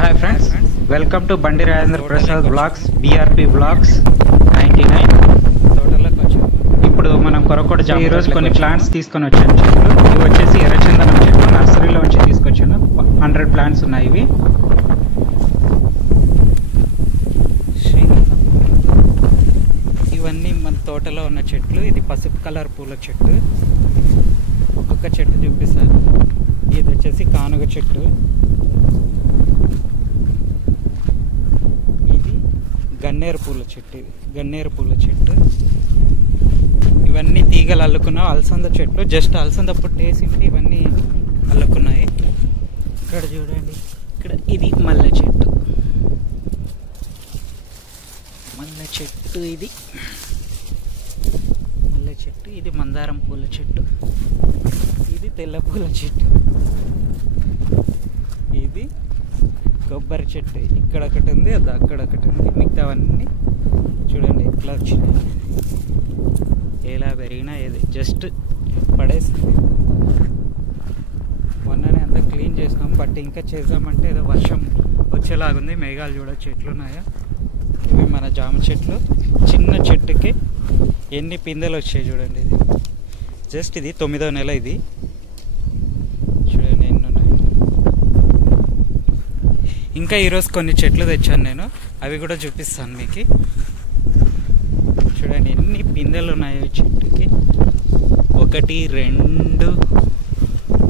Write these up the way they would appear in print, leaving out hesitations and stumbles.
Hi friends, welcome to Bandi Rajendra Prasad blogs BRP blogs 99. ఇప్పుడు మనం కొరకోట జామ ఈరోజు కొన్ని ప్లాంట్స్ తీసుకొని వచ్చాను. చెట్లు ఇవి వచ్చేసి ఎర్రచందనం చెట్లు నర్సరీలో నుంచి తీసుకొచ్చాను. 100 ప్లాంట్స్ ఉన్నాయి. ఇవి ఇవన్నీ మన తోటలో ఉన్న చెట్లు. ఇది పసుపు కలర్ పూల చెట్టు. ఒక్కొక్క చెట్టు చూపిస్తాను. ఇది వచ్చేసి కానుగ చెట్టు. ఇది గన్నేరు పూల చెట్టు. గన్నేరు పూల చెట్టు. ఇవన్నీ తీగలు అల్లుకున్న అలసంద చెట్లు. జస్ట్ అలసంద పుట్టేసింది, ఇవన్నీ అల్లుకున్నాయి. ఇక్కడ చూడండి, ఇక్కడ ఇది మల్లె చెట్టు. మల్లె చెట్టు ఇది మల్లె చెట్టు. ఇది మందారం పూల చెట్టు. ఇది తెల్ల పూల చెట్టు. ఇది కొబ్బరి చెట్టు. ఇక్కడ ఒకటి ఉంది, అది అక్కడ ఒకటి ఉంది. మిగతావన్నీ చూడండి ఎట్లా వచ్చినాయి, ఎలా పెరిగినా. ఏది జస్ట్ పడేసింది. మొన్ననే అంతా క్లీన్ చేసినాం, బట్ ఇంకా చేద్దామంటే ఏదో వర్షం వచ్చేలాగుంది. మేఘాలు చూడొచ్చు ఎట్లున్నాయో. ఇవి మన జామ చెట్లు. చిన్న చెట్టుకి ఎన్ని పిందెలు వచ్చాయి చూడండి. ఇది జస్ట్ ఇది 9వ నెల. ఇది చూడండి ఎన్ని ఉన్నాయి. ఇంకా ఈరోజు కొన్ని చెట్లు తెచ్చాను నేను, అవి కూడా చూపిస్తాను మీకు. చూడండి ఎన్ని పిందెలు ఉన్నాయో చెట్టుకి. 1 2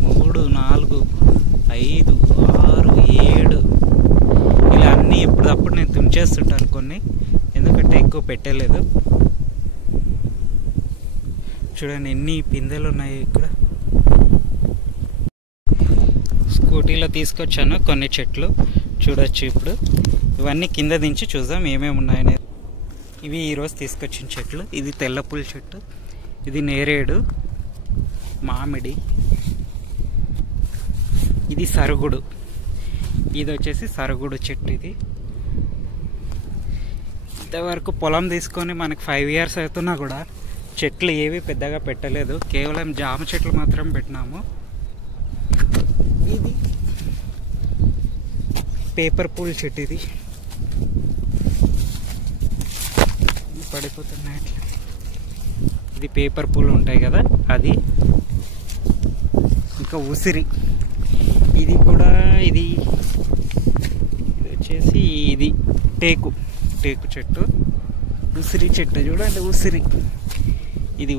3 4 5 6 7 ఇలా అన్నీ ఎప్పుడప్పుడు నేను తుంచేస్తుంటాను కొన్ని, ఎందుకంటే ఎక్కువ పెట్టలేదు. చూడండి ఎన్ని పిందెలు ఉన్నాయి ఇక్కడ. స్కూటీలో తీసుకొచ్చాను కొన్ని చెట్లు, చూడొచ్చు. ఇప్పుడు ఇవన్నీ కింద దించి చూద్దాం ఏమేమి ఉన్నాయనేది. ఇవి ఈరోజు తీసుకొచ్చిన చెట్లు. ఇది తెల్లపూల చెట్టు. ఇది నేరేడు, మామిడి. ఇది సరుగుడు. ఇది వచ్చేసి సరుగుడు చెట్టు. ఇది ఇంతవరకు పొలం తీసుకొని మనకు 5 years అవుతున్నా కూడా చెట్లు ఏవి పెద్దగా పెట్టలేదు. కేవలం జామ చెట్లు మాత్రం పెట్టినాము. ఇది పేపర్ పూల చెట్టు. ఇది పడిపోతున్నాయి అట్లా. ఇది పేపర్ పూలు ఉంటాయి కదా, అది. ఇంకా ఉసిరి. ఇది కూడా ఇది వచ్చేసి ఇది టేకు చెట్టు. ఉసిరి చెట్టు చూడండి, ఉసిరి. ఇది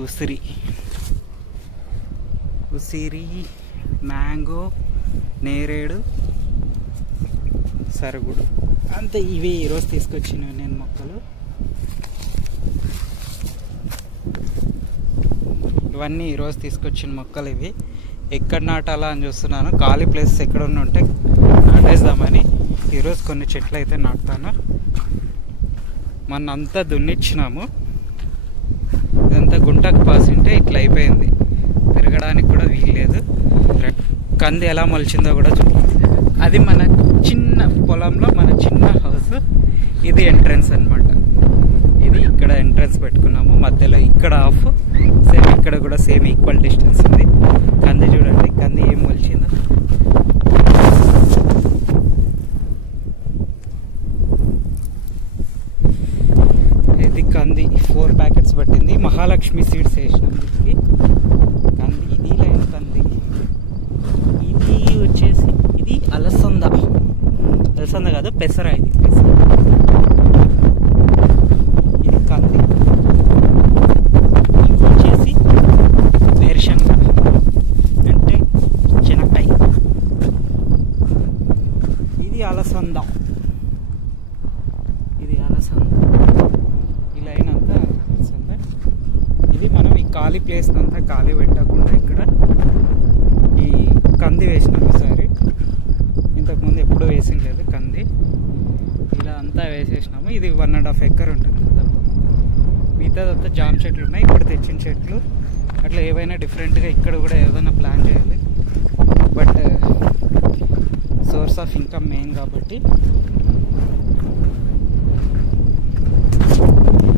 ఉసిరి, మ్యాంగో, నేరేడు, సరుగుడు. అంతే. ఇవి ఈరోజు తీసుకొచ్చినవి నేను మొక్కలు. ఇవన్నీ ఈరోజు తీసుకొచ్చిన మొక్కలు. ఇవి ఎక్కడ నాటాలా అని చూస్తున్నాను. ఖాళీ ప్లేస్ ఎక్కడ ఉంటే నాటేద్దామని ఈరోజు కొన్ని చెట్లు అయితే నాటుతాను. మొన్న అంతా దున్నిచ్చినాము. ఇదంతా గుంటకు పాసింటే ఇట్లా అయిపోయింది. పెరగడానికి కూడా వీల్లేదు. కంది ఎలా మొలిచిందో కూడా చూడండి. అది మన చిన్న పొలంలో మన చిన్న హౌస్. ఇది ఎంట్రన్స్ అన్నమాట. ఇది ఇక్కడ ఎంట్రన్స్ పెట్టుకున్నాము. మధ్యలో ఇక్కడ ఆఫ్. సేమ్ ఇక్కడ కూడా సేమ్ ఈక్వల్ డిస్టెన్స్ ఉంది. కంది చూడండి, కంది ఏం మొలిచిందో. ఇది కంది 4 ప్యాకెట్స్ పట్టింది. మహాలక్ష్మి సీడ్స్ వేసినాం దీనికి. కంది ఇది లైన్ కంది. ఇది వచ్చేసి ఇది అలసంద కాదు, పెసర. ఇది పెసర. ఇది కంది. ఇది వచ్చేసి వేరుశనగ అంటే చెనక్కాయ. ఇది అలసంద. ఈ లైన్ అంతా అలసంద. ఇది మనం ఈ ఖాళీ ప్లేస్ అంతా ఖాళీ పెట్టకుండా ఇక్కడ ఈ కంది వేసినాం ఈసారి. ఇంతకుముందు ఎప్పుడు వేసిండలేదు కంది. ఇలా అంతా వేసేసినాము. ఇది 1.5 acre ఉంటుంది దాదాపు. మిగతాదంతా జామ చెట్లు ఉన్నాయి, ఇప్పుడు తెచ్చిన చెట్లు. అట్లా ఏవైనా డిఫరెంట్గా ఇక్కడ కూడా ఏదైనా ప్లాన్ చేయాలి. But source of income main కాబట్టి.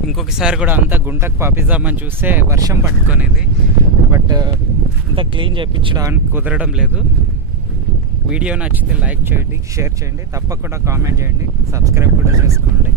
ఇంకొకసారి కూడా అంతా గుంటకు పాపిద్దామని చూస్తే వర్షం పట్టుకునేది. బట్ అంతా క్లీన్ చేయించడానికి కుదరడం లేదు. వీడియో నచ్చితే లైక్ చేయండి, షేర్ చేయండి, తప్పకుండా కామెంట్ చేయండి, సబ్స్క్రైబ్ కూడా చేసుకోండి.